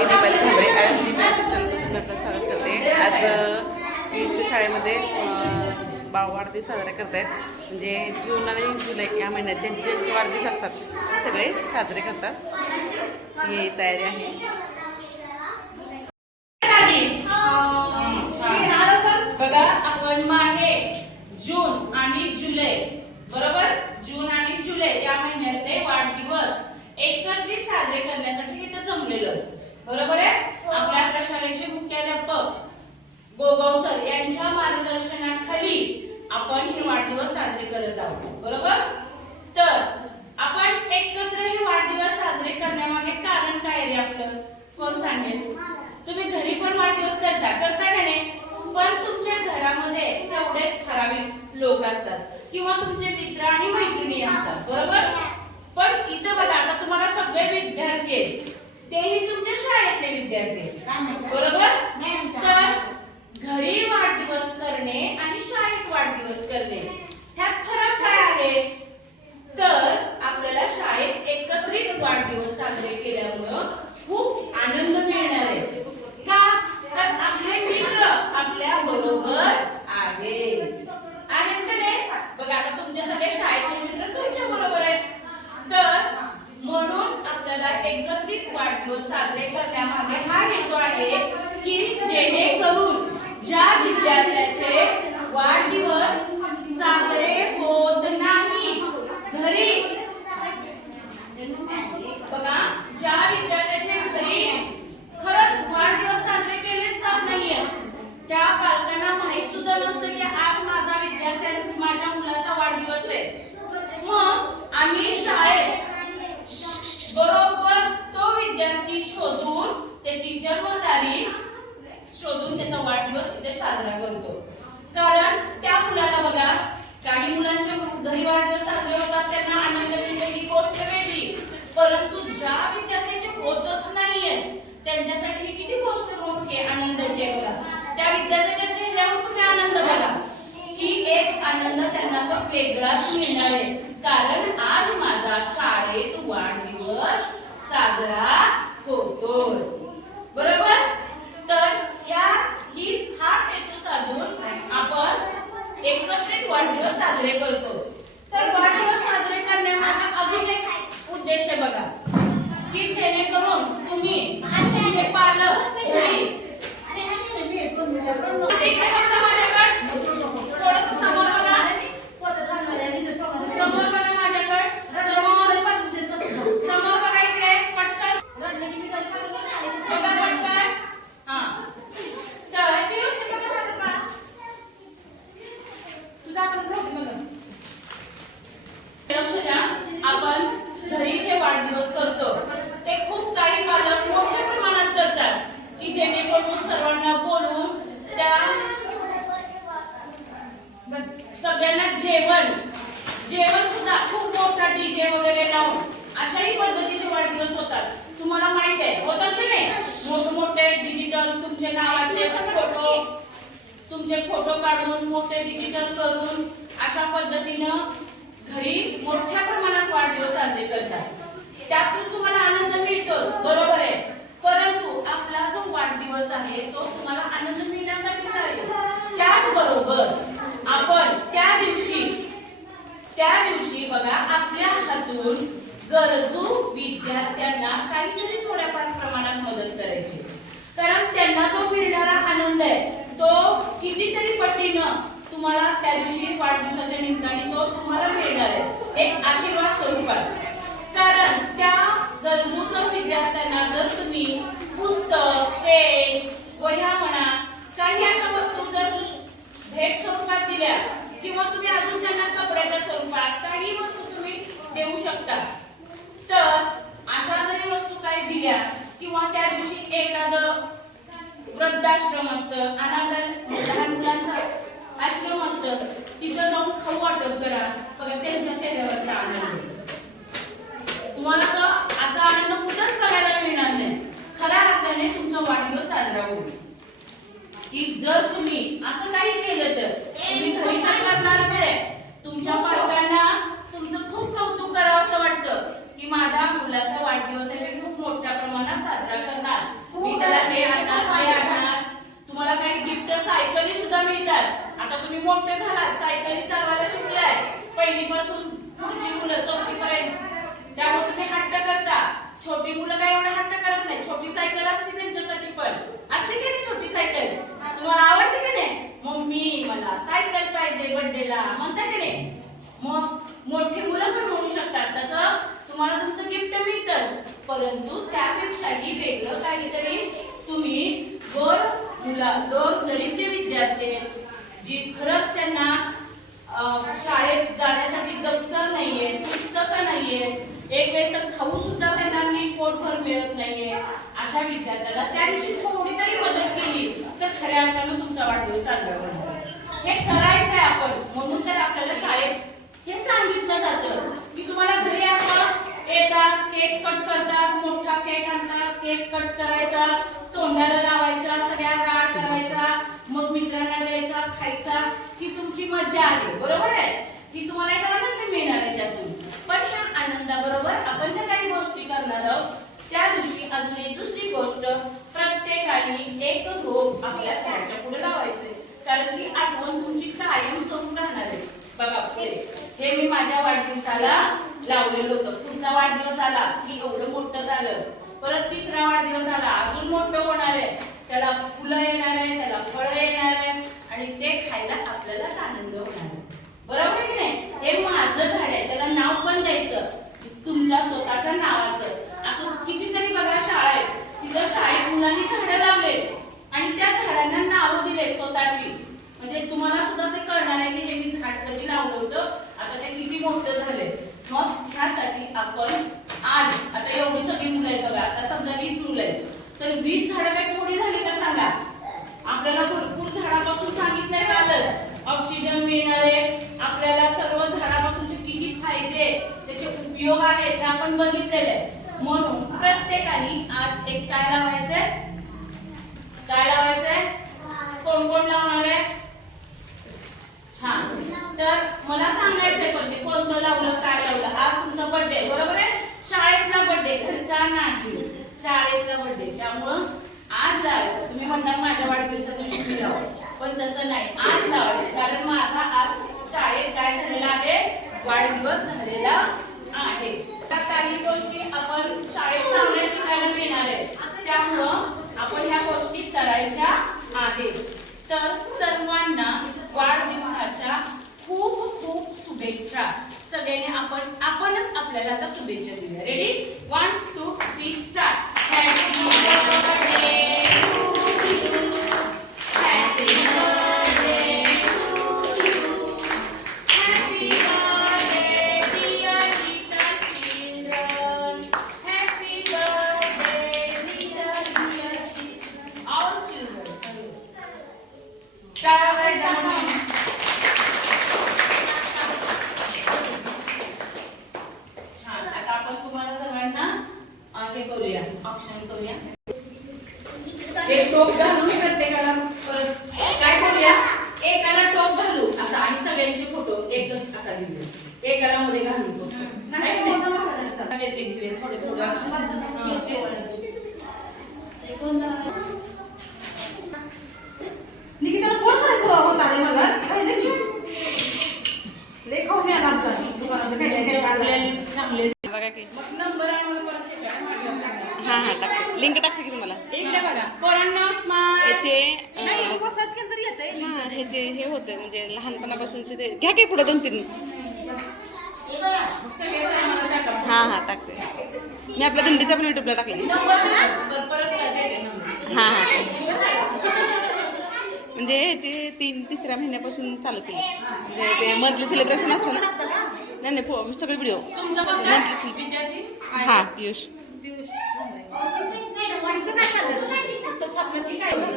मी Deepali Zambare Ayush Deep YouTube आपलं स्वागत करते. आज वीसच्या शाळेमध्ये अं, बाळ वाढदिवस साजरा करत आहेत म्हणजे जून आणि जुलै या महिन्यात त्यांचे ज्यांचे वाढदिवस असतात ते सगळे साजरे करतात. ही तयारी आहे. बघा आपण मागे जून आणि जुलै बरोबर जून आणि जुलै या महिन्यातले वाढदिवस एकत्रित साजरे करण्यासाठी इथं जमलेलो आहे. बरोबर आहे आपल्या प्रशालेचे मुख्याध्यापक गोगाव सर यांच्या मार्गदर्शनाखाली आपण हे वाढदिवस साजरे करत आहोत बरोबर तर आपण एकत्र हे वाढदिवस साजरे करण्यामागे कारण काय आहे आपलं कोण सांगेल तुम्ही घरी पण वाढदिवस करता करता का नाही? पण तुमच्या घरामध्ये तेवढेच ठराविक लोक असतात. किंवा तुमचे मित्र आणि मैत्रिणी असतात बरोबर? पण इथं बघा आता तुम्हाला सगळे विद्यार्थी आहेत. तेही तुमच्या शाळेतले विद्यार्थी आहेत. बरोबर? तर घरी वाढदिवस करणे आणि शाळेत वाढदिवस करणे ह्यात फरक काय आहे तर आपल्याला शाळेत एकत्रित वाढदिवस साजरे केल्यामुळं खूप आनंद मिळणार आहे का तर आपले मित्र आपल्या बरोबर आहेत आहेत का नाही बघा आता तुमचे सगळे शाळेतले मित्र तुमच्या बरोबर आहेत तर म्हणून आपल्याला एकत्रित वाढदिवस साजरे करण्यामागे हा हेतू आहे की जेणेकरून ज्या विद्यार्थ्याचे वाढदिवस साजरे होत नाही घरी बघा ज्या विद्यार्थ्याचे घरी खरंच वाढदिवस साजरे केले जात नाहीये त्या पालकांना माहीत सुद्धा नसतं की आज माझा विद्यार्थ्या माझ्या मुलाचा वाढदिवस आहे मग आम्ही शाळेत बरोबर तो विद्यार्थी शोधून त्याची जन्मतारीख शोधून त्याचा वाढदिवस तिथे साजरा करतो कारण त्या मुलाला बघा काही मुलांच्या घरी वाढदिवस साजरे होतात त्यांना आनंद मिळतो ही गोष्ट वेगळी. परंतु ज्या विद्यार्थ्याचे होतच नाहीये त्यांच्यासाठी ही किती गोष्ट मोठी आहे आनंदाची बघा त्या विद्यार्थ्याच्या चेहऱ्यावर तुम्ही आनंद बघा. की एक आनंद त्यांना तो वेगळाच मिळणार आहे. कारण आज माझा शाळेत वाढदिवस साजरा होतो बरोबर तर याच ही हाच हेतू साधून आपण एकत्रित वाढदिवस साजरे करतो तर वाढदिवस साजरे करण्यामागे अजून एक उद्देश आहे बघा की जेणेकरून तुम्ही आणि तुमचे पालक घरी इकडे बघा माझ्याकडे. थोडंसं समोर बघा. समोर बघा माझ्याकडे. समोर. समोर बघा इकडे. पटकन. बघा पटकन. हा. तर लक्ष द्या आपण घरी जे वाढदिवस करतो ते खूप काही पालक मोठ्या प्रमाणात करतात की जेणेकरून सर्वांना बोलवून त्या बस सगळ्यांना जेवण जेवण सुद्धा खूप मोठा डीजे वगैरे लावून अशाही पद्धतीचे वाढदिवस होतात तुम्हाला माहीत आहे होतात की नाही मोठमोठे डिजिटल तुमचे नावाचे फोटो तुमचे फोटो काढून मोठे डिजिटल करून अशा पद्धतीनं घरी मोठ्या प्रमाणात वाढदिवस साजरे करतात. त्यातून तुम्हाला आनंद मिळतोच बरोबर आहे. परंतु आपला जो वाढदिवस आहे तो तुम्हाला आनंद मिळण्यासाठीच आहे. त्याचबरोबर आपण त्या दिवशी त्या दिवशी बघा आपल्या हातून गरजू विद्यार्थ्यांना काहीतरी थोड्याफार प्रमाणात मदत करायची कारण त्यांना जो मिळणारा आनंद आहे तो कितीतरी पटीनं तुम्हाला त्या दिवशी वाढदिवसाच्या निमित्ताने तो तुम्हाला मिळणार आहे. एक आशीर्वाद स्वरूपात कारण त्या गरजूचं विद्यार्थ्यांना जर तुम्ही पुस्तक पेन द्या मग त्याकडे मग मोठी मुलं पण म्हणू शकतात. तसं तुम्हाला तुमचं गिफ्ट मिळतं. परंतु त्यापेक्षाही वेगळं काहीतरी तुम्ही गोर मुला दोन गरीबचे विद्यार्थी जी खरंच त्यांना शाळेत जाण्यासाठी दप्तर नाहीये पुस्तकं नाहीये. एक वेळेस खाऊ सुद्धा त्यांना नीट पोटभर मिळत नाहीये. अशा विद्यार्थ्याला त्या दिवशी थोडी तरी मदत केली. तर खऱ्या अर्थानं तुमचा वाढदिवस साजरा होणार हे करायचंय आपण. म्हणून सर आपल्याला शाळेत हे सांगितलं जातं. की तुम्हाला घरी असं येतात केक कट करतात मोठा केक आणतात केक कट करायचा तोंडाला लावायचा सगळ्या राड करायचा मग मित्रांना द्यायचा खायचा. ही तुमची मजा आहे बरोबर आहे? ही तुम्हाला एक आनंद मिळणार आहे त्यातून. पण ह्या आनंदाबरोबर आपण ज्या काही गोष्टी करणार आहोत त्या दिवशी अजून एक दुसरी गोष्ट प्रत्येकाने एक रोप आपल्या घराच्या पुढे लावायचे कारण की आठवण तुमची कायम सोडून राहणार आहे. बघा हे मी माझ्या वाढदिवसाला लावलेलं होतं. पुढचा वाढदिवस आला की एवढं मोठं झालं. परत तिसरा वाढदिवस आला अजून मोठं होणार आहे. त्याला फुलं येणार आहे त्याला फळं येणार आहे आणि ते खायला आपल्यालाच आनंद होणार आहे. बरोबर आहे की नाही? हे माझं झाड आहे त्याला नाव पण द्यायचं. तुमच्या स्वतःच्या नावाचं. असं कितीतरी बघा शाळेत तिथं शाळेत मुलांनी झाडं लावले आणि त्या झाडांना नावं दिले स्वतःची म्हणजे तुम्हाला सुद्धा ते कळणार आहे की हे मी झाड कधी लावलं होतं. आता ते किती मोठं झालंय. मग ह्यासाठी आपण आज आता एवढी सगळी मुलं आहेत बघा आता समजा वीस मुलं आहेत. तर वीस झाडं काय थोडी झाली का सांगा? आपल्याला भरपूर झाडापासून सांगितलंय कालच. ऑक्सिजन मिळणार आहे. आपल्याला सर्व झाडापासूनचे किती फायदे त्याचे उपयोग आहेत ते आपण बघितलेले म्हणून प्रत्येकाने आज एक काय लावायचंय? काय लावायचंय? कोण कोण लावणार आहे? हा. तर मला सांगायचंय पण ते कोणतं लावलं काय लावलं? आज तुमचा बर्थडे बरोबर आहे? शाळेतला बर्थडे घरचा नाही. शाळेतला बर्थडे त्यामुळं आज लावायचं. तुम्ही म्हणणार माझ्या वाढदिवसा दिवशी मी लावू. पण तसं नाही. आज लावायचं. कारण माझा आज शाळेत काय झालेला आहे? वाढदिवस झालेला आहे तर काही गोष्टी आपण शाळेत चांगल्या शिकायला मिळणार आहे त्यामुळं आपण ह्या गोष्टी करायच्या आहेत तर सर्वांना वाढदिवसाच्या खूप खूप सगळ्यांनी आपण आपणच आपल्याला आता शुभेच्छा दिल्या. रेडी वन काय चांगले. बघा की. हे. हां हां टाकते. लिंक टाकते की तुम्हाला? याचे हा ह्याचे हे होते म्हणजे लहानपणापासूनचे ते. घ्या की पुढे दोन तीन. हां हां टाकते. मी आपल्या दिंडीचा पण युट्यूबला टाकला. हां हां म्हणजे ह्याचे तीन तिसऱ्या महिन्यापासून चालू केले म्हणजे ते मंथली सेलिब्रेशन असतं ना? नाही नाही पो- सगळे व्हिडिओ तुमचा कोणता? विद्यार्थी हां पियुष.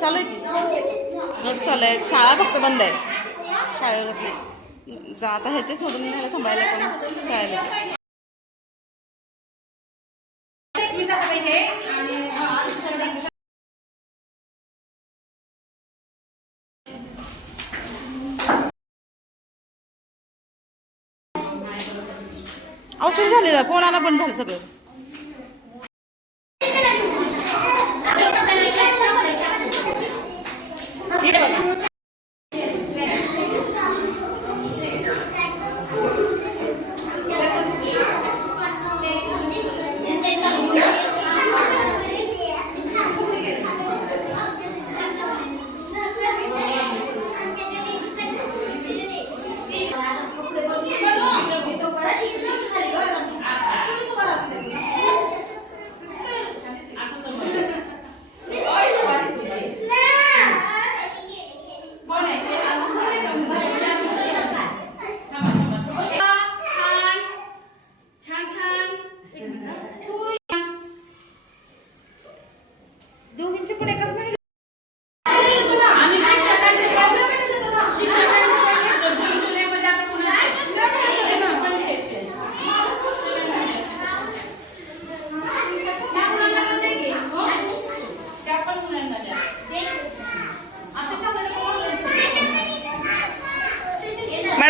चालू आहे की? नोट्स चालू आहेत. शाळा फक्त बंद आहे. शाळेवर नाही जा आता ह्याचे सोडून ह्याला सांभाळायला पण चालेल झालेलं कोणाला पण झालं सगळं.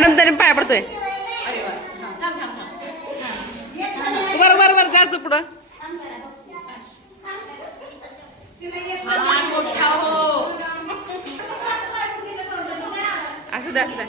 मॅडम तरी पाय पडतोय. बर बर बर जायच पुढं. असू द्या असू द्या